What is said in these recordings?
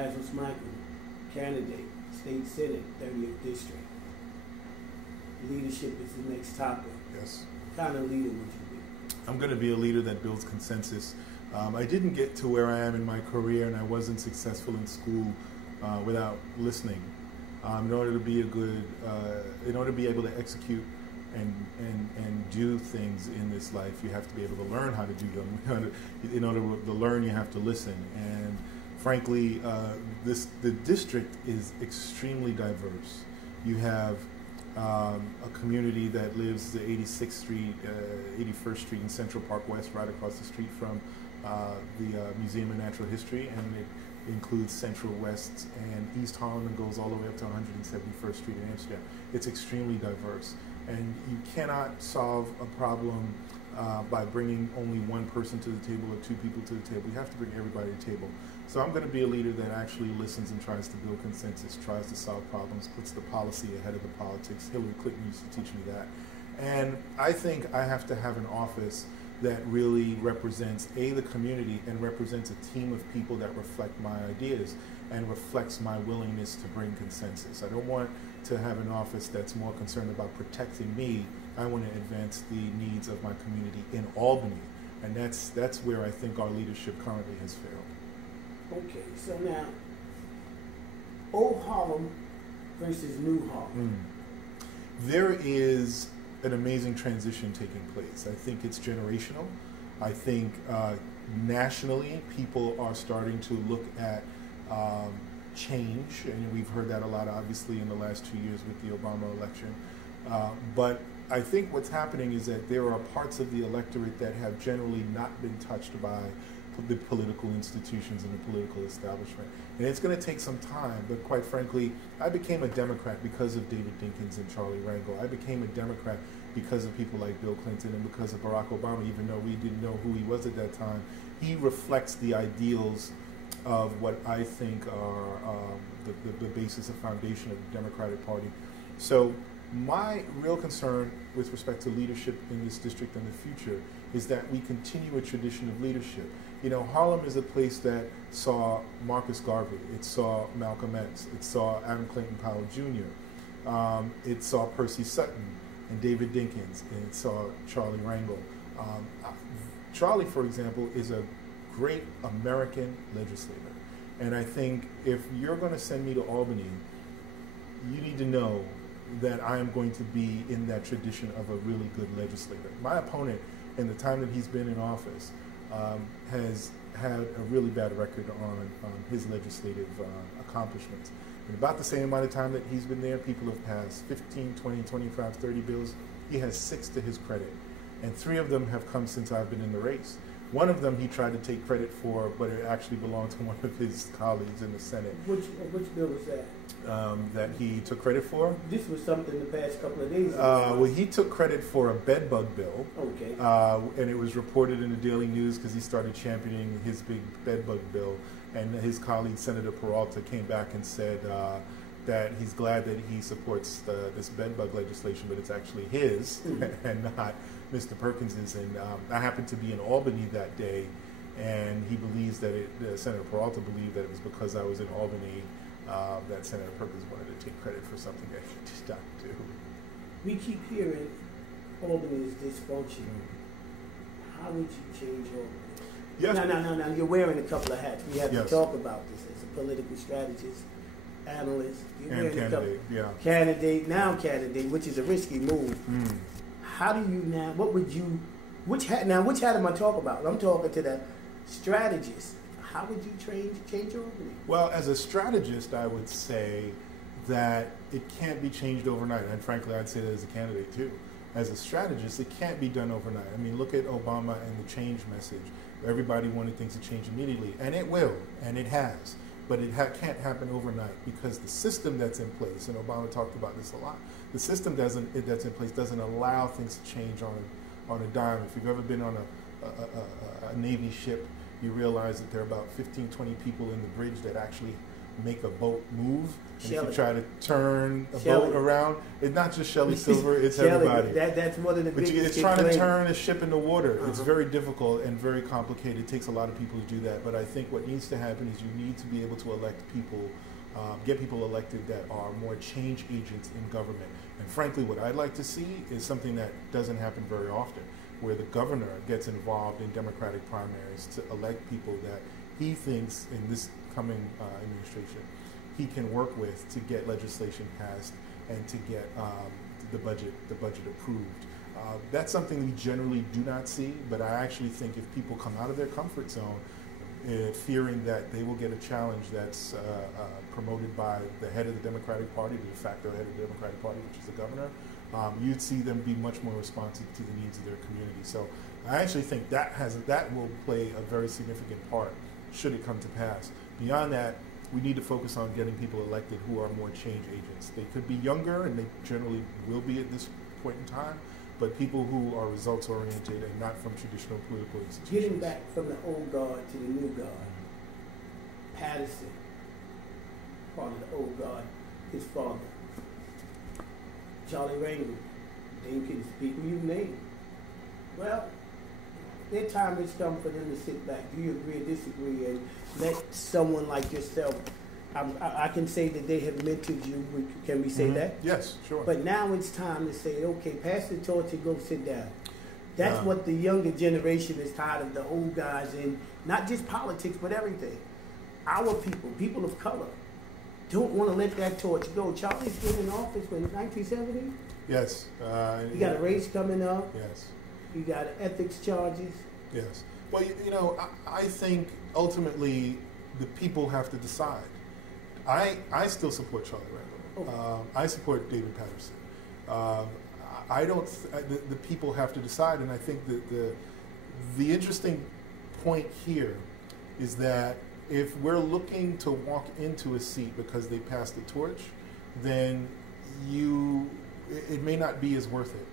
Basil Smikle, candidate, State Senate, 30th District. Leadership is the next topic. Yes. What kind of leader would you be? I'm going to be a leader that builds consensus. I didn't get to where I am in my career, and I wasn't successful in school without listening. In order to be in order to be able to execute and do things in this life, you have to be able to learn how to do them. In order to learn, you have to listen. And frankly, the district is extremely diverse. You have a community that lives at 86th Street, 81st Street in Central Park West, right across the street from the Museum of Natural History, and it includes Central West and East Harlem and goes all the way up to 171st Street in Amsterdam. It's extremely diverse, and you cannot solve a problem by bringing only one person to the table or two people to the table. You have to bring everybody to the table. So I'm going to be a leader that actually listens and tries to build consensus, tries to solve problems, puts the policy ahead of the politics. Hillary Clinton used to teach me that. And I think I have to have an office that really represents, the community, and represents a team of people that reflect my ideas and reflects my willingness to bring consensus. I don't want to have an office that's more concerned about protecting me. I want to advance the needs of my community in Albany, and that's where I think our leadership currently has failed. Okay, so now, Old Harlem versus New Harlem. There is an amazing transition taking place. I think it's generational. I think nationally, people are starting to look at change, and we've heard that a lot, obviously, in the last 2 years with the Obama election. But I think what's happening is that there are parts of the electorate that have generally not been touched by the political institutions and the political establishment. And it's going to take some time, but quite frankly, I became a Democrat because of David Dinkins and Charlie Rangel. I became a Democrat because of people like Bill Clinton and because of Barack Obama, even though we didn't know who he was at that time. He reflects the ideals of what I think are the basis and foundation of the Democratic Party. So my real concern with respect to leadership in this district in the future is that we continue a tradition of leadership. You know, Harlem is a place that saw Marcus Garvey, it saw Malcolm X, it saw Adam Clayton Powell Jr., it saw Percy Sutton and David Dinkins, and it saw Charlie Rangel. Charlie, for example, is a great American legislator. And I think if you're going to send me to Albany, you need to know that I am going to be in that tradition of a really good legislator. My opponent, in the time that he's been in office, has had a really bad record on his legislative accomplishments. In about the same amount of time that he's been there, people have passed 15, 20, 25, 30 bills. He has 6 to his credit, and 3 of them have come since I've been in the race. One of them he tried to take credit for, but it actually belonged to one of his colleagues in the Senate. Which bill was that? That he took credit for? This was something the past couple of days. Well, he took credit for a bedbug bill. Okay. And it was reported in the Daily News because he started championing his big bedbug bill. And his colleague, Senator Peralta, came back and said that he's glad that he supports this bedbug legislation, but it's actually his and not Mr. Perkins's. And I happened to be in Albany that day, and he believes that Senator Peralta believed that it was because I was in Albany that Senator Perkins wanted to take credit for something that he did not do. We keep hearing Albany is dysfunctional. How would you change Albany? Yes. No. You're wearing a couple of hats. We have Yes. to talk about this as a political strategist, analyst. You're And wearing candidate, yeah. Candidate, which is a risky move. How do you now? What would you? Which hat am I talking about? I'm talking to the strategist. How would you change Albany? Well, as a strategist, I would say that it can't be changed overnight. And frankly, I'd say that as a candidate too. As a strategist, it can't be done overnight. I mean, look at Obama and the change message. Everybody wanted things to change immediately, and it will, and it has. But it can't happen overnight because the system that's in place, and Obama talked about this a lot, the system that's in place doesn't allow things to change on a dime. If you've ever been on a Navy ship, you realize that there are about 15, 20 people in the bridge that actually make a boat move. And if Shelley. you try to turn a Shelley. boat around, it's not just Shelley Silver, it's Shelley, everybody. That's one of the But biggest it's trying to claims. turn a ship in the water. It's Uh-huh. very difficult and very complicated. It takes a lot of people to do that. But I think what needs to happen is you need to be able to elect people, get people elected that are more change agents in government. And frankly, what I'd like to see is something that doesn't happen very often, where the governor gets involved in Democratic primaries to elect people that he thinks in this coming administration he can work with to get legislation passed and to get the budget approved. That's something we generally do not see, but I actually think if people come out of their comfort zone, fearing that they will get a challenge that's promoted by the head of the Democratic Party, the de facto head of the Democratic Party, which is the governor, you'd see them be much more responsive to the needs of their community. So I actually think that will play a very significant part should it come to pass. Beyond that, we need to focus on getting people elected who are more change agents. They could be younger, and they generally will be at this point in time, but people who are results-oriented and not from traditional political institutions. Getting back from the old guard to the new guard, Patterson, part of the old guard, his father, Charlie Rangel, Dinkins, people you name. Well, their time has come for them to sit back. Do you agree or disagree? And let someone like yourself, I can say that they have mentored you. Can we say Mm-hmm. that? Yes, sure. But now it's time to say, okay, pass the torch and go sit down. That's Yeah. what the younger generation is tired of, the old guys in not just politics, but everything. Our people of color, don't want to let that torch go. Charlie's been in office in 1970. Yes. You got a race coming up. Yes. You got ethics charges. Yes. Well, I think ultimately the people have to decide. I still support Charlie Rangel. I support David Patterson. I don't. The people have to decide, and I think that the interesting point here is that if we're looking to walk into a seat because they passed the torch, then it may not be as worth it.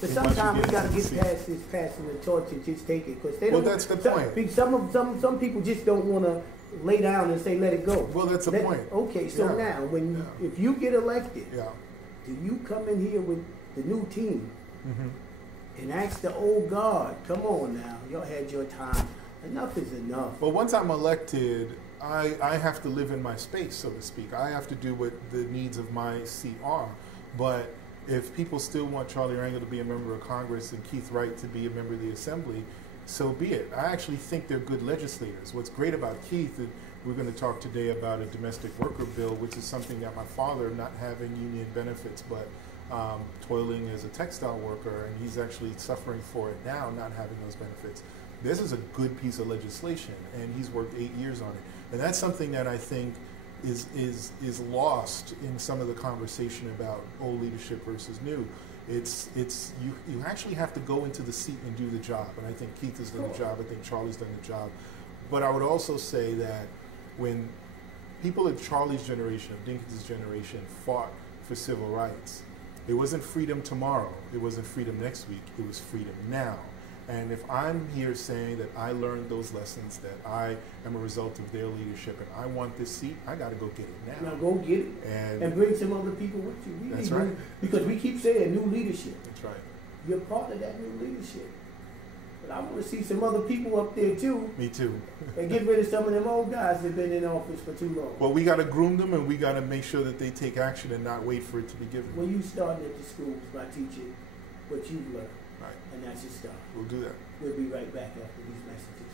But sometimes we got to get past this passing the torch and just take it, because they don't. Well, that's the point. Some people just don't want to lay down and say let it go. Well, that's the point. Okay, so Yeah. now if you get elected, Yeah. do you come in here with the new team Mm-hmm. and ask the old guard, come on now, y'all had your time. Enough is enough. But once I'm elected, I have to live in my space, so to speak. I have to do what the needs of my seat are. But if people still want Charlie Rangel to be a member of Congress and Keith Wright to be a member of the Assembly, so be it. I actually think they're good legislators. What's great about Keith, and we're going to talk today about a domestic worker bill, which is something that my father, not having union benefits, but toiling as a textile worker, and he's actually suffering for it now, not having those benefits. This is a good piece of legislation, and he's worked 8 years on it. And that's something that I think is lost in some of the conversation about old leadership versus new. It's you actually have to go into the seat and do the job, and I think Keith has done the job. I think Charlie's done the job. But I would also say that when people of Charlie's generation, of Dinkins' generation, fought for civil rights, it wasn't freedom tomorrow. It wasn't freedom next week. It was freedom now. And if I'm here saying that I learned those lessons, that I am a result of their leadership, and I want this seat, I got to go get it now. Now go get it and bring some other people with you. That's right. Because we keep saying new leadership. That's right. You're part of that new leadership. But I want to see some other people up there too. Me too. And get rid of some of them old guys that have been in office for too long. Well, we got to groom them, and we got to make sure that they take action and not wait for it to be given. When you started at the schools by teaching what you've learned, Right. and that's your start. We'll do that. We'll be right back after these messages.